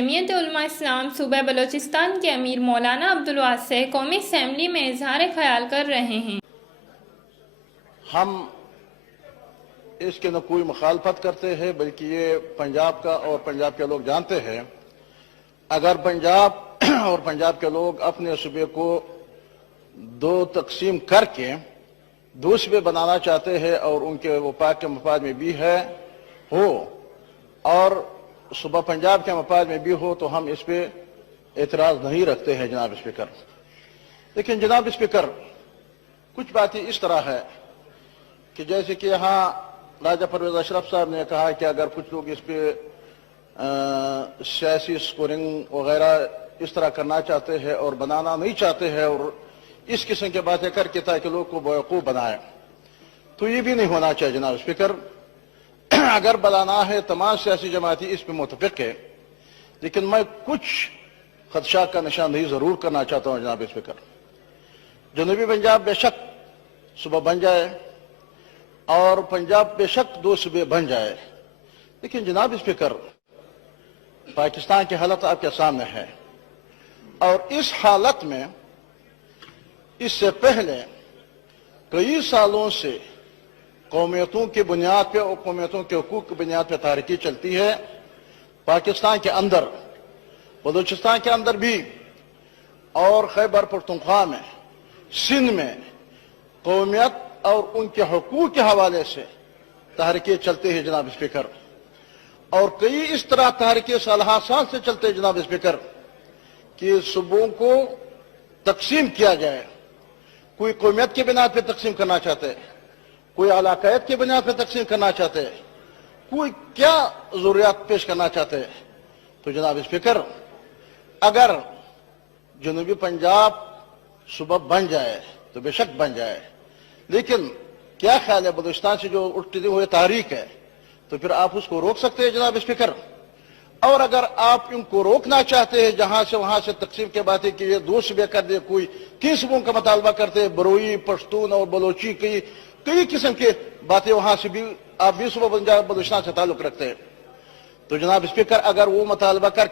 جمعیت علماء اسلام صوبہ بلوچستان کے امیر مولانا عبدالواسع قومی اسمبلی میں اظہار خیال کر رہے ہیں۔ ہم اس کے نہ کوئی مخالفت کرتے ہیں، بلکہ یہ پنجاب کا اور پنجاب کے لوگ جانتے ہیں، اگر پنجاب اور پنجاب کے لوگ اپنے صوبے کو دو تقسیم کر کے دو صوبے بنانا چاہتے ہیں اور ان کے وفاق کے مفاد میں بھی ہو اور صوبہ پنجاب کے مفاد میں بھی ہو، تو ہم اس پہ اعتراض نہیں رکھتے ہیں جناب اسپیکر۔ لیکن جناب اسپیکر، کچھ باتیں اس طرح ہے کہ جیسے کہ یہاں راجہ پرویز اشرف صاحب نے کہا کہ اگر کچھ لوگ اس پہ سیاسی سکورنگ وغیرہ اس طرح کرنا چاہتے ہیں اور بنانا نہیں چاہتے ہیں اور اس قسم کی باتیں کر کے تاکہ لوگ کو بیوقوف بنائے، تو یہ بھی نہیں ہونا چاہیے جناب اسپیکر۔ اگر بنانا ہے تمام سیاسی جماعتیں اس پہ متفق ہے، لیکن میں کچھ خدشات کا نشاندہی ضرور کرنا چاہتا ہوں جناب اسپیکر۔ جنوبی پنجاب بے شک صوبہ بن جائے اور پنجاب بے شک دو صوبے بن جائے، لیکن جناب اسپیکر پاکستان کی حالت آپ کے سامنے ہے، اور اس حالت میں اس سے پہلے کئی سالوں سے قومیتوں کی بنیاد پہ اور قومیتوں کے حقوق کی بنیاد پہ تحریکی چلتی ہے۔ پاکستان کے اندر، بلوچستان کے اندر بھی اور خیبر پختونخوا میں، سندھ میں قومیت اور ان کے حقوق کے حوالے سے تحریکیں چلتے ہیں جناب اسپیکر، اور کئی اس طرح تحریکیں سالہ سال سے چلتے ہیں جناب اسپیکر کہ صوبوں کو تقسیم کیا جائے۔ کوئی قومیت کی بنیاد پہ تقسیم کرنا چاہتے ہیں، کوئی علاقائیت کی بنیاد پہ تقسیم کرنا چاہتے ہیں، کوئی کیا ضروریات پیش کرنا چاہتے ہیں۔ تو جناب اسپیکر، اگر جنوبی پنجاب صوبہ بن جائے تو بے شک بن جائے، لیکن کیا خیال ہے بلوچستان سے جو اٹھتے ہوئے تحریک ہے، تو پھر آپ اس کو روک سکتے ہیں جناب اسپیکر؟ اور اگر آپ ان کو روکنا چاہتے ہیں جہاں سے وہاں سے تقسیم کے باتیں کہ یہ دو صوبے کر دے، کوئی 3 صوبوں کا مطالبہ کرتے ہیں، بروئی، پشتون اور بلوچی، کئی قسم کے باتیں وہاں سے بھی آپ بھی صوبہ بلوچستان سے تعلق رکھتے ہیں، تو جناب اسپیکر اگر وہ مطالبہ کر کے